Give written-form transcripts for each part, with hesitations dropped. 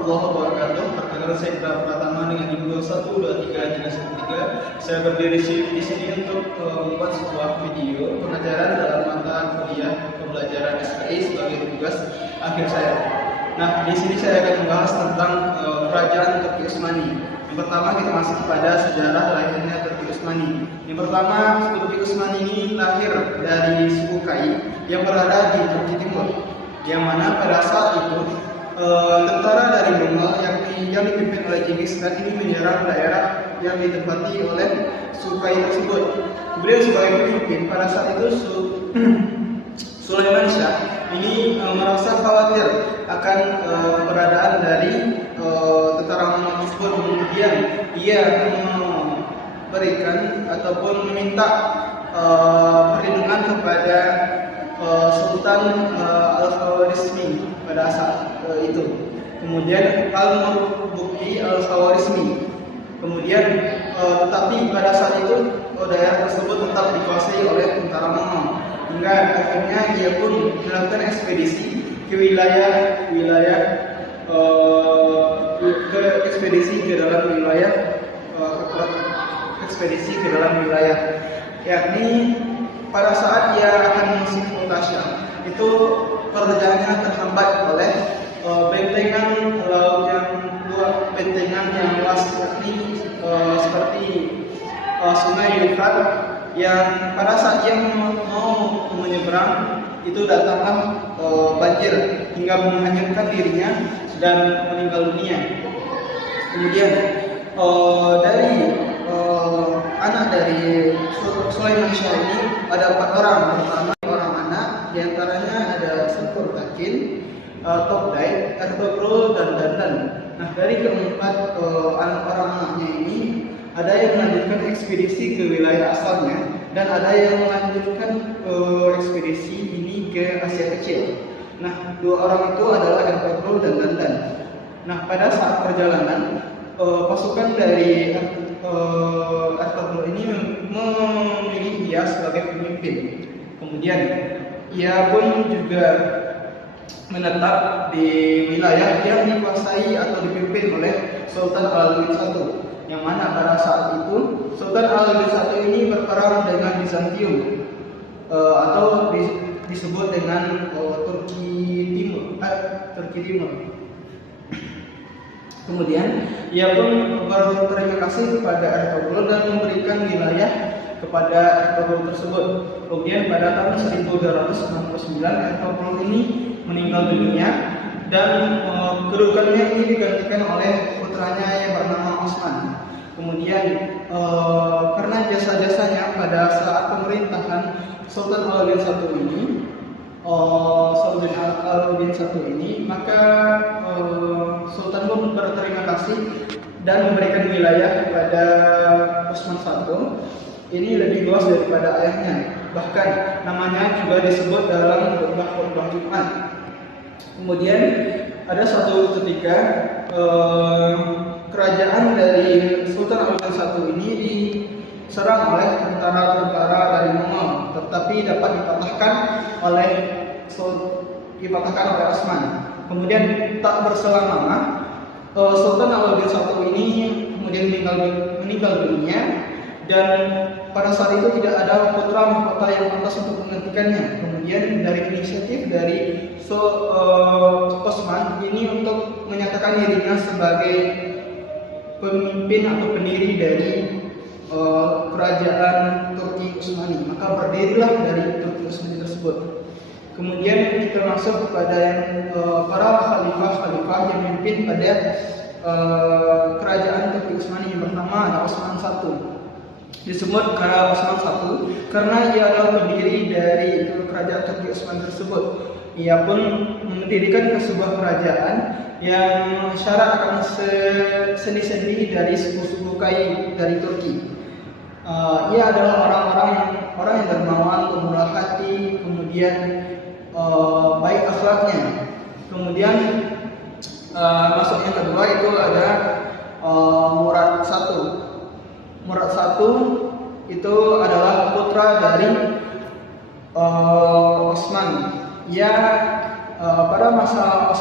warahmatullahi wabarakatuh. Perkenalkan saya Indra Pratama dengan NIM 2123 jenazah 3. Saya berdiri di sini untuk membuat sebuah video pengajaran dalam mata kuliah pembelajaran SPI sebagai tugas akhir saya. Nah, di sini saya akan membahas tentang kerajaan Turki Utsmani. Yang pertama kita masuk kepada sejarah lahirnya Turki Utsmani. Yang pertama, Turki Utsmani ini lahir dari suku Kai yang berada di Turki Timur, yang mana pada saat itu tentara dari Mongol yang dipimpin oleh Genghis Khan ini menyerang daerah yang ditempati oleh suku Kai tersebut. Kemudian sebagai pemimpin pada saat itu Sulaiman Shah ini merasa khawatir akan keberadaan dari tentara Mongol tersebut. Kemudian ia memberikan ataupun meminta perlindungan kepada Sultan Al-Khawarizmi pada saat itu. Kemudian Al-Murabbi Al-Khawarizmi. Kemudian tetapi pada saat itu daerah tersebut tetap dikuasai oleh tentara Mongol. Hingga akhirnya dia pun melakukan ekspedisi ke wilayah yakni pada saat ia akan mengisi kota Syam, itu perjalanannya terhambat oleh bentengan laut yang luas, yakni seperti Sungai Efrat, yang pada saat dia mau menyeberang itu datanglah banjir hingga menghanyutkan dirinya dan meninggal dunia. Kemudian dari anak dari Sulaiman Shah ini ada 4 orang. Pertama orang anak, diantaranya ada Sepur Takin, Togday, Ertugrul, dan Dandan. Nah, dari keempat orang anaknya ini ada yang melanjutkan ekspedisi ke wilayah asalnya dan ada yang melanjutkan ekspedisi ini ke Asia Kecil. Nah, 2 orang itu adalah Ertugrul dan Dandan. Nah, pada saat perjalanan pasukan dari Ertugrul ini memilih dia sebagai pemimpin. Kemudian ia pun juga menetap di wilayah yang dikuasai atau dipimpin oleh Sultan Aladdin I, yang mana pada saat itu Sultan Aladdin I ini berperang dengan Bizantium atau disebut dengan Turki Timur. Kemudian ia pun berterima kasih kepada Ertugrul dan memberikan wilayah kepada Ertugrul tersebut. Kemudian pada tahun 1269 Ertugrul ini meninggal dunia dan kedudukannya ini digantikan oleh putranya yang bernama Osman. Kemudian karena jasa-jasanya pada saat pemerintahan Sultan Aladdin I ini, maka Sultan pun berterima kasih dan memberikan wilayah kepada Osman I. Ini lebih luas daripada ayahnya. Bahkan namanya juga disebut dalam khutbah Jumat. Kemudian ada suatu ketika kerajaan dari Sultan Aladdin I ini diserang oleh tentara-tentara dari Mongol, tetapi dapat dipatahkan oleh Osman. Kemudian tak berselang lama Sultan Aladdin I ini kemudian meninggal dunia, dan pada saat itu tidak ada putra mahkota yang pantas untuk menggantikannya. Kemudian dari inisiatif dari Osman ini untuk menyatakan dirinya sebagai pemimpin atau pendiri dari kerajaan Turki Utsmani, maka berdirilah dari Turki Utsmani tersebut. Kemudian kita masuk kepada para khalifah yang memimpin pada kerajaan Turki Utsmani. Yang pertama ada Osman I. Disebut Osman I karena ia adalah pendiri dari kerajaan Turki Utsmani tersebut. Ia pun mendirikan sebuah kerajaan yang syarat akan sendi-sendi dari suku-suku Kai dari Turki. Ia adalah orang yang dermawan, pemurah hati, kemudian baik akhlaknya. Kemudian masuk yang kedua itu ada Murad I. Murad I itu adalah putra dari Osman. Ia pada masa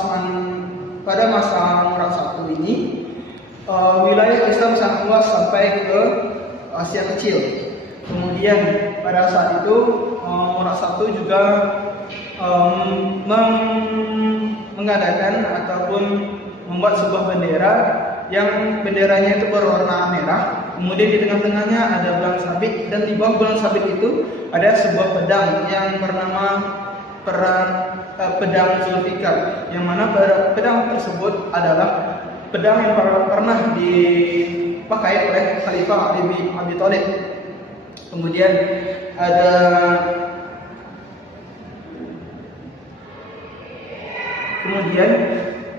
Murad ini, wilayah Islam sangat luas sampai ke Asia Kecil. Kemudian pada saat itu Murat I juga mengadakan ataupun membuat sebuah bendera yang benderanya itu berwarna merah. Kemudian di tengah-tengahnya ada bulan sabit, dan di bawah bulan sabit itu ada sebuah pedang yang bernama pedang Zulfikar, yang mana pedang tersebut adalah pedang yang pernah dipakai oleh Khalifah Ali bin Abi Thalib. Kemudian ada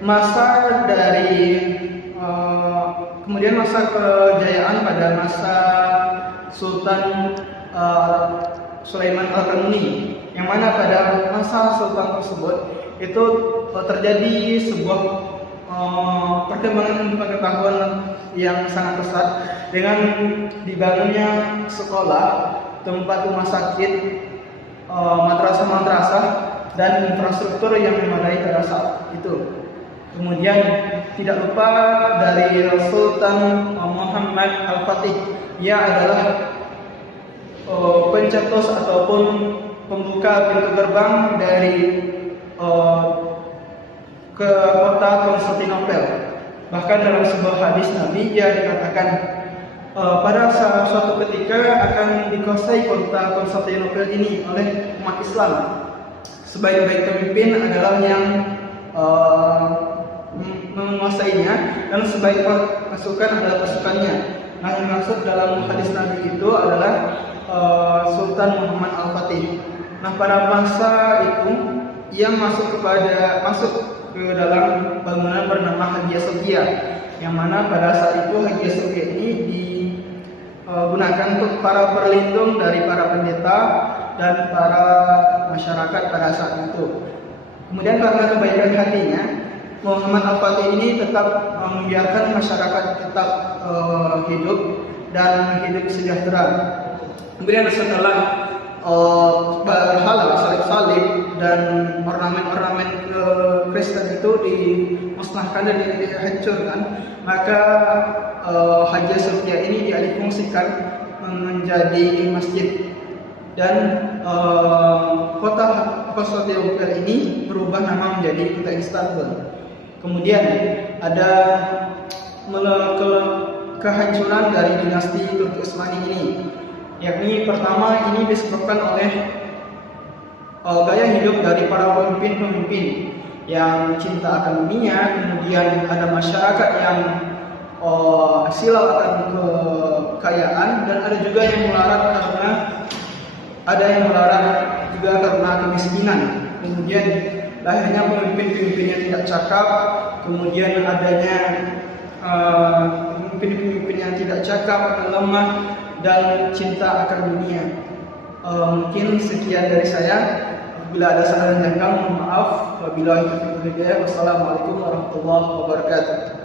masa kejayaan pada masa Sultan Sulaiman Al-Qanuni, yang mana pada masa sultan tersebut itu terjadi sebuah perkembangan pengetahuan yang sangat pesat dengan dibangunnya sekolah, tempat rumah sakit, madrasah-madrasah, dan infrastruktur yang memadai pada saat itu. Kemudian tidak lupa dari Sultan Muhammad Al-Fatih, ia adalah pencetus ataupun pembuka pintu gerbang dari ke kota Konstantinopel. Bahkan dalam sebuah hadis Nabi ia dikatakan pada suatu ketika akan dikuasai kota Konstantinopel ini oleh umat Islam. Sebaik-baik pemimpin adalah yang menguasainya, dan sebaik pasukan adalah pasukannya. Nah, yang maksud dalam hadis Nabi itu adalah Sultan Muhammad Al-Fatih. Nah, pada masa itu ia masuk ke dalam bangunan bernama Hagia Sophia, yang mana pada saat itu Hagia Sophia ini digunakan untuk para perlindung dari para pendeta dan para masyarakat pada saat itu. Kemudian karena kebaikan hatinya, Muhammad Al-Fatih ini tetap membiarkan masyarakat tetap hidup dan hidup sejahtera. Kemudian setelah berhala salib-salib dan ornamen-ornamen Kristen itu dimusnahkan dan dihancurkan, maka Hagia Sophia ini dialihfungsikan menjadi masjid, dan kota Konstantinopel ini berubah nama menjadi kota Istanbul. Kemudian ada kehancuran dari dinasti Turki Utsmani ini, yakni pertama ini disebabkan oleh gaya hidup dari para pemimpin-pemimpin yang cinta akan dunia. Kemudian ada masyarakat yang silau akan kekayaan, dan ada juga yang melarat karena kemiskinan. Kemudian lahirnya pemimpin-pemimpin yang tidak cakap, kemudian adanya pemimpin-pemimpin yang tidak cakap, lemah, dan cinta akan dunia. Mungkin sekian dari saya. Bila ada salah dan janggal, mohon maaf. Wabillahi taufiq wal hidayah. Wassalamualaikum warahmatullahi wabarakatuh.